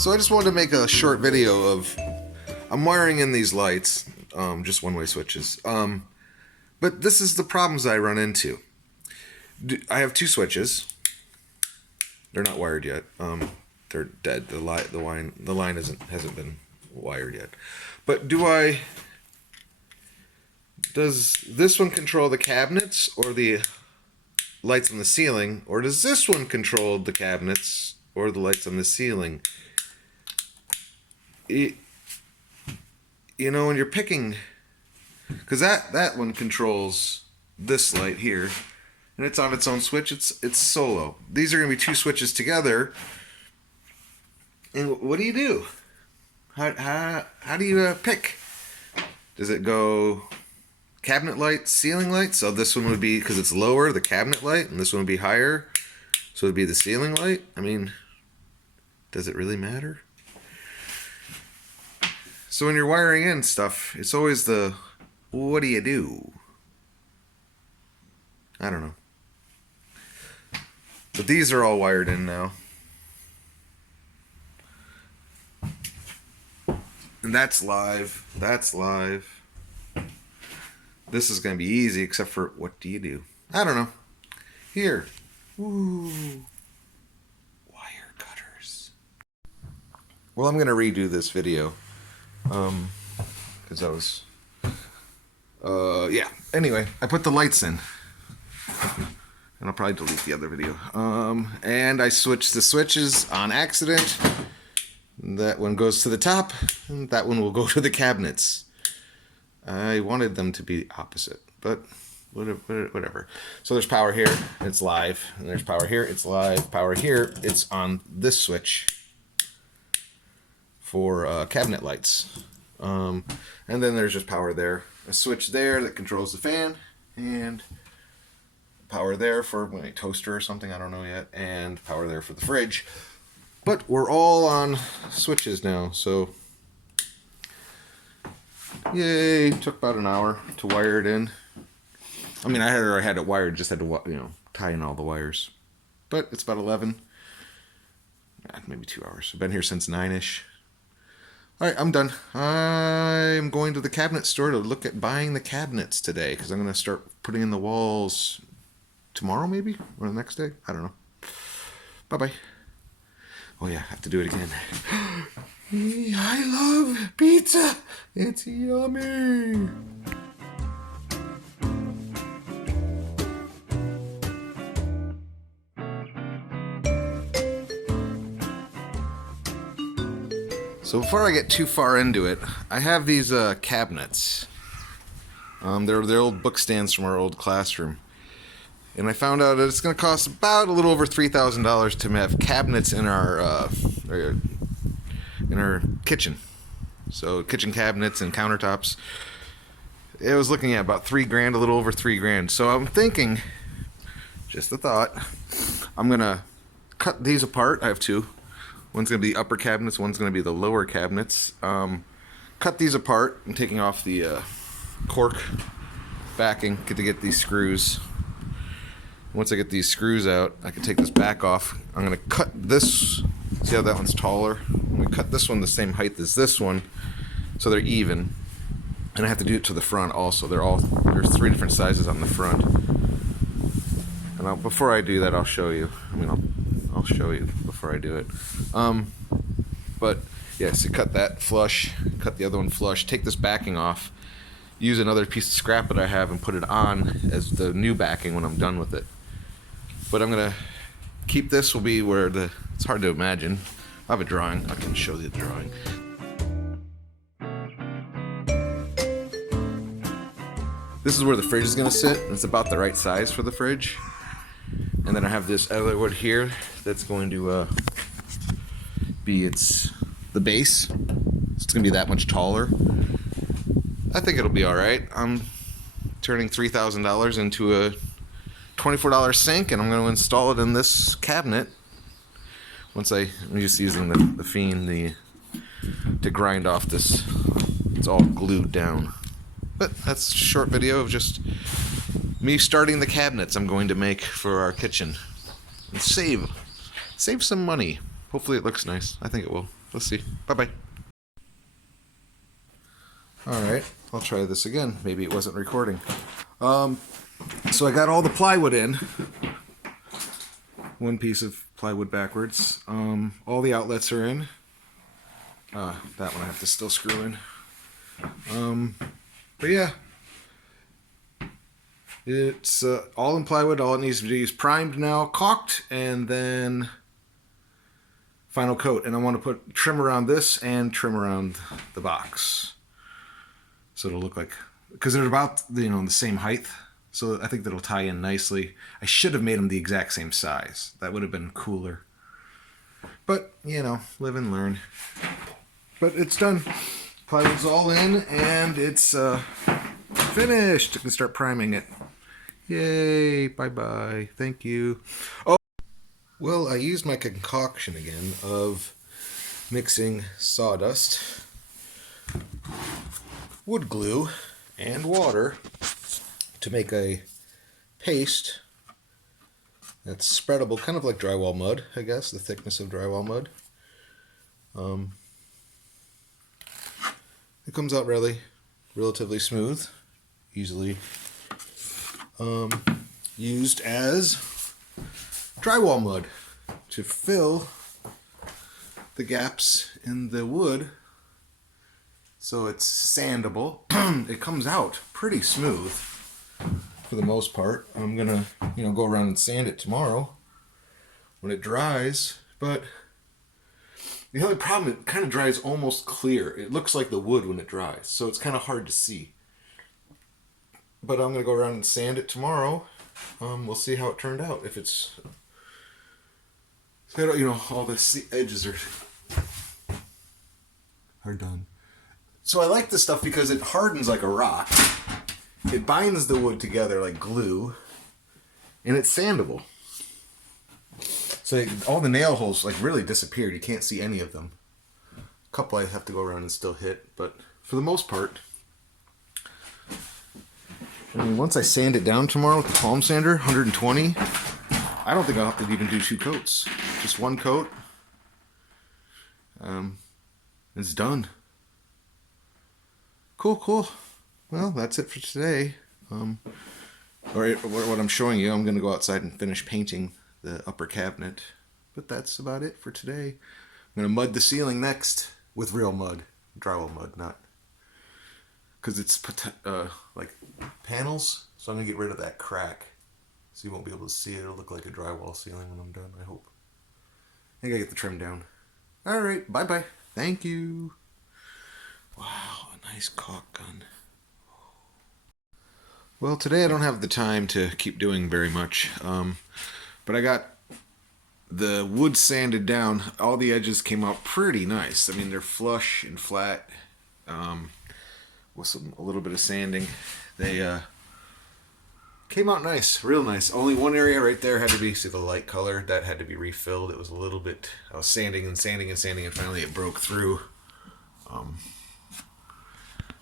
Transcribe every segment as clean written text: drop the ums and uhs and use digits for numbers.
So I just wanted to make a short video of I'm wiring in these lights, just one-way switches. But this is the problems I run into. I have two switches. They're not wired yet. They're dead. The line hasn't been wired yet. But does this one control the cabinets or the lights on the ceiling, or does this one control the cabinets or the lights on the ceiling? You know, when you're picking, because that one controls this light here, and it's on its own switch. It's solo. These are going to be two switches together. And what do you do? How do you pick? Does it go cabinet light, ceiling light? So this one would be, because it's lower, the cabinet light, and this one would be higher, so it would be the ceiling light. I mean, does it really matter? So when you're wiring in stuff, it's always the, what do you do? I don't know. But these are all wired in now. And that's live. That's live. This is going to be easy, except for what do you do? I don't know. Here. Ooh. Wire cutters. Well, I'm going to redo this video. Because I was... yeah. Anyway, I put the lights in. And I'll probably delete the other video. And I switched the switches on accident. That one goes to the top, and that one will go to the cabinets. I wanted them to be opposite, but whatever. So there's power here, it's live. And there's power here, it's live. Power here, it's on this switch for cabinet lights. And then there's just power there. A switch there that controls the fan, and power there for my toaster or something, I don't know yet, and power there for the fridge. But we're all on switches now, so yay! Took about an hour to wire it in. I mean, I already had it wired, just had to tie in all the wires. But it's about 11, maybe 2 hours. I've been here since 9ish. All right, I'm done. I'm going to the cabinet store to look at buying the cabinets today, because I'm going to start putting in the walls tomorrow, maybe, or the next day. I don't know. Bye bye. Oh yeah, I have to do it again. I love pizza. It's yummy. So before I get too far into it, I have these cabinets. They're old book stands from our old classroom. And I found out that it's going to cost about a little over $3,000 to have cabinets in our kitchen. So kitchen cabinets and countertops. I was looking at about $3,000, a little over $3,000. So I'm thinking, just a thought, I'm going to cut these apart. I have two. One's going to be the upper cabinets. One's going to be the lower cabinets. Cut these apart. I'm taking off the cork backing to get these screws. Once I get these screws out, I can take this back off. I'm going to cut this. See how that one's taller? I'm going to cut this one the same height as this one, so they're even. And I have to do it to the front also. There's 3 different sizes on the front. And before I do that, I'll show you. I mean, I'll show you before I do it. But yeah, so cut that flush, cut the other one flush, take this backing off, use another piece of scrap that I have and put it on as the new backing when I'm done with it. But I'm gonna keep this will be where it's hard to imagine. I have a drawing, I can show you the drawing. This is where the fridge is gonna sit. It's about the right size for the fridge. And then I have this other wood here that's going to be the base. It's gonna be that much taller. I think it'll be alright. I'm turning $3,000 into a $24 sink, and I'm going to install it in this cabinet. I'm just using the Fiend to grind off this. It's all glued down. But that's a short video of just me starting the cabinets I'm going to make for our kitchen. And save some money. Hopefully it looks nice. I think it will. Let's see. Bye-bye. Alright, I'll try this again. Maybe it wasn't recording. So I got all the plywood in. One piece of plywood backwards. All the outlets are in. That one I have to still screw in. But yeah. It's all in plywood. All it needs to be is primed now, caulked, and then final coat. And I want to put trim around this and trim around the box. So it'll look like, because they're about, the same height. So I think that'll tie in nicely. I should have made them the exact same size. That would have been cooler. But, live and learn. But it's done. Plywood's all in, and it's finished. I can start priming it. Yay, bye-bye. Thank you. Oh, well, I used my concoction again of mixing sawdust, wood glue, and water to make a paste that's spreadable, kind of like drywall mud, I guess, the thickness of drywall mud. It comes out relatively smooth, easily used as drywall mud to fill the gaps in the wood so it's sandable. It comes out pretty smooth for the most part. I'm gonna go around and sand it tomorrow when it dries, but the only problem, it kind of dries almost clear. It looks like the wood when it dries, so it's kind of hard to see. But I'm going to go around and sand it tomorrow. We'll see how it turned out. If it's, all the edges are done. So I like this stuff because it hardens like a rock. It binds the wood together like glue, and it's sandable. So all the nail holes really disappeared. You can't see any of them. A couple I have to go around and still hit, but for the most part, once I sand it down tomorrow with the palm sander, 120, I don't think I'll have to even do 2 coats. Just 1 coat. It's done. Cool. Well, that's it for today. Or what I'm showing you, I'm going to go outside and finish painting the upper cabinet. But that's about it for today. I'm going to mud the ceiling next with real mud. Drywall mud, not... Because it's like panels, so I'm going to get rid of that crack. So you won't be able to see it. It'll look like a drywall ceiling when I'm done, I hope. I think I get the trim down. Alright, bye-bye. Thank you. Wow, a nice caulk gun. Well, today I don't have the time to keep doing very much, but I got the wood sanded down. All the edges came out pretty nice. I mean, they're flush and flat, with a little bit of sanding. They came out nice, real nice. Only one area right there had to be, see the light color, that had to be refilled. It was a little bit, I was sanding, and finally it broke through.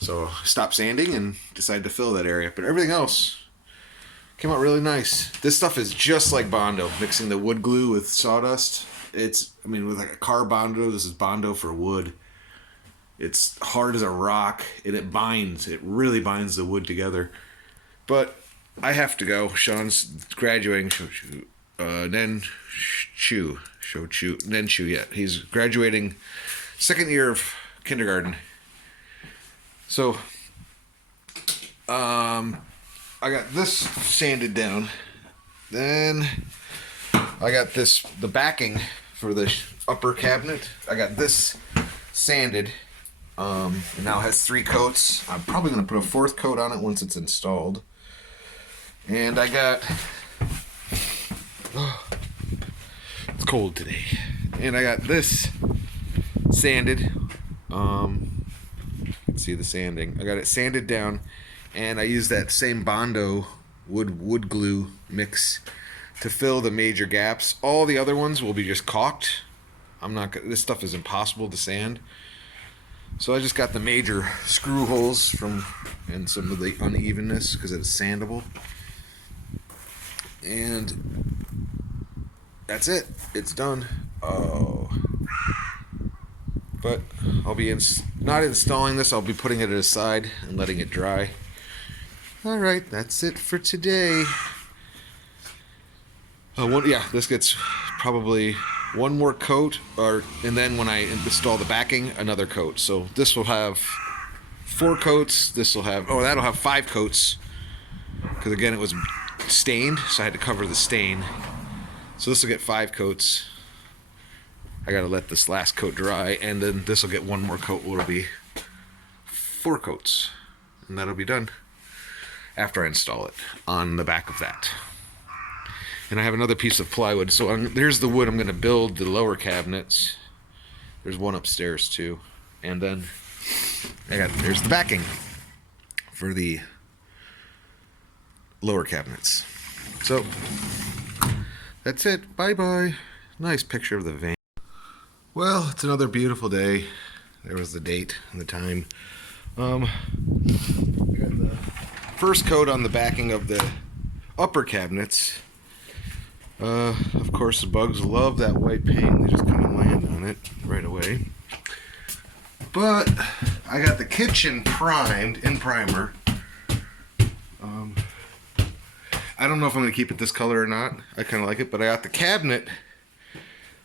So I stopped sanding and decided to fill that area. But everything else came out really nice. This stuff is just like Bondo, mixing the wood glue with sawdust. With like a car Bondo, this is Bondo for wood. It's hard as a rock, and it really binds the wood together. But I have to go. Sean's graduating. He's graduating 2nd year of kindergarten. So, I got this sanded down. Then I got the backing for the upper cabinet. I got this sanded. It now has 3 coats. I'm probably going to put a 4th coat on it once it's installed. And I got... it's cold today. And I got this sanded. See the sanding. I got it sanded down, and I used that same Bondo wood glue mix to fill the major gaps. All the other ones will be just caulked. This stuff is impossible to sand. So I just got the major screw holes and some of the unevenness because it's sandable. And that's it. It's done. Oh. but I'll be not installing this. I'll be putting it aside and letting it dry. All right, that's it for today. This gets probably one more coat, and then when I install the backing, another coat. So this will have 4 coats. This will have that'll have 5 coats, because again it was stained, so I had to cover the stain. So this will get 5 coats. I gotta let this last coat dry, and then this will get one more coat. It'll be 4 coats, and that'll be done after I install it on the back of that. And I have another piece of plywood. So there's the wood I'm going to build the lower cabinets. There's one upstairs too. And then there's the backing for the lower cabinets. So that's it. Bye-bye. Nice picture of the van. Well, it's another beautiful day. There was the date and the time. I got the first coat on the backing of the upper cabinets. Of course, the bugs love that white paint. They just kind of land on it right away. But I got the kitchen primed in primer. I don't know if I'm going to keep it this color or not. I kind of like it, but I got the cabinet.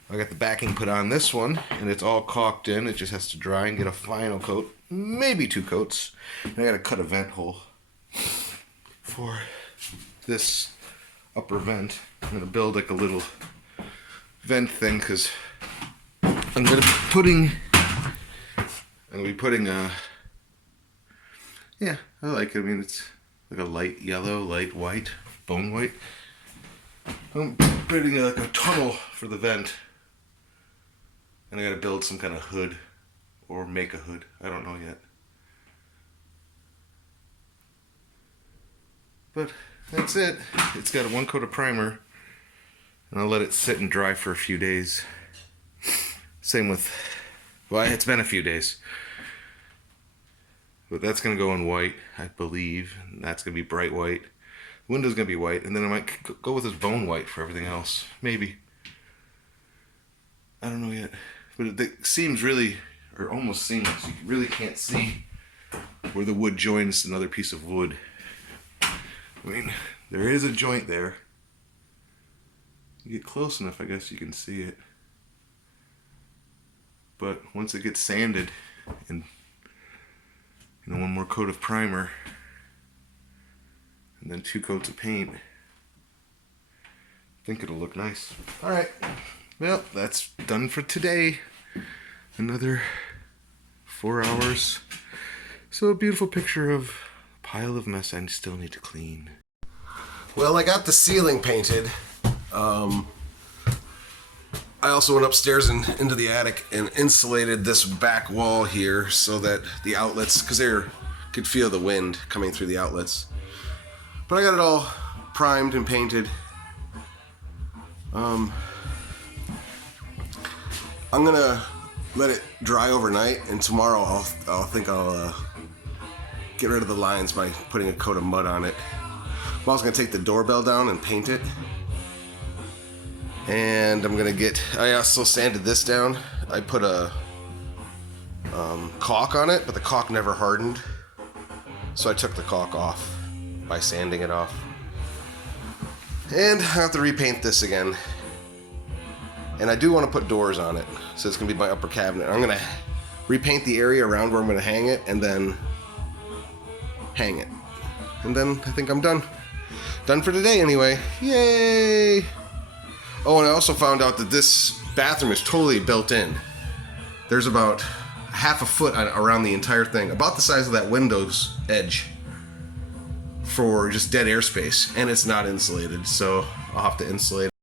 I got the backing put on this one, and it's all caulked in. It just has to dry and get a final coat, maybe 2 coats. And I got to cut a vent hole for this upper vent. I'm going to build like a little vent thing, because I'm going to be putting yeah, I like it. I mean, it's like a light yellow, light white, bone white. I'm putting like a tunnel for the vent, and I got to build some kind of hood or make a hood. I don't know yet. But that's it. It's got a 1 coat of primer, and I'll let it sit and dry for a few days. Same with, well, it's been a few days. But that's going to go in white, I believe. And that's going to be bright white. The window's going to be white, and then I might go with this bone white for everything else. Maybe. I don't know yet. But it seems really, or almost seamless. You really can't see where the wood joins another piece of wood. I mean, there is a joint there. You get close enough, I guess you can see it. But once it gets sanded and 1 more coat of primer and then 2 coats of paint, I think it'll look nice. Alright, well, that's done for today. Another 4 hours. So a beautiful picture of a pile of mess I still need to clean. Well, I got the ceiling painted. I also went upstairs and into the attic and insulated this back wall here so that the outlets, because they could feel the wind coming through the outlets. But I got it all primed and painted. I'm gonna let it dry overnight, and tomorrow I'll get rid of the lines by putting a coat of mud on it. I'm also gonna take the doorbell down and paint it. And I also sanded this down. I put a caulk on it, but the caulk never hardened. So I took the caulk off by sanding it off. And I have to repaint this again. And I do want to put doors on it. So it's gonna be my upper cabinet. I'm gonna repaint the area around where I'm gonna hang it, and then hang it. And then I think I'm done. Done for today anyway. Yay! Oh, and I also found out that this bathroom is totally built in. There's about half a foot around the entire thing, about the size of that window's edge, for just dead airspace, and it's not insulated, so I'll have to insulate it.